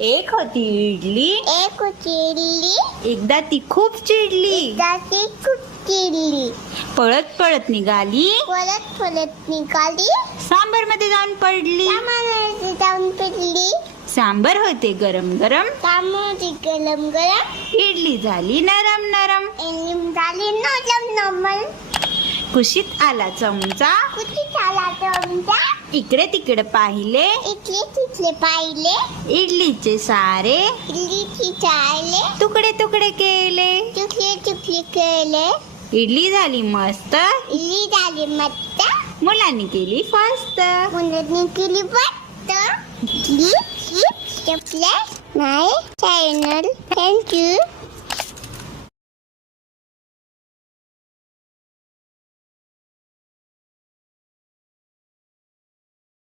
एक होती इडली, एक होती इडली, एकदा ती खूप चिडली, एकदा ती खूप चिडली, पळत पळत निघाली, परत परत निघाली, सांबर मध्ये जाऊन पडली. सामानाची जाऊन पडली, सांबर होते गरम गरम, त्यामुळे गरम गरम, इडली झाली नरम नरम. आणि झाली नरम नरम. कुशीत आला चमचा, कुठे चाला तुमचा, इकडे तिकडे पाहिले, इथले तिथले पाहिले, इडलीचे सारे इडलीची चाले, तुकडे तुकडे केले. चुकले चुकले केले, इडली झाली मस्त, इडली झाली मस्त, मुलांनी केली फास्ट. मुलांनी केली मस्त. Please subscribe my channel. Thank you.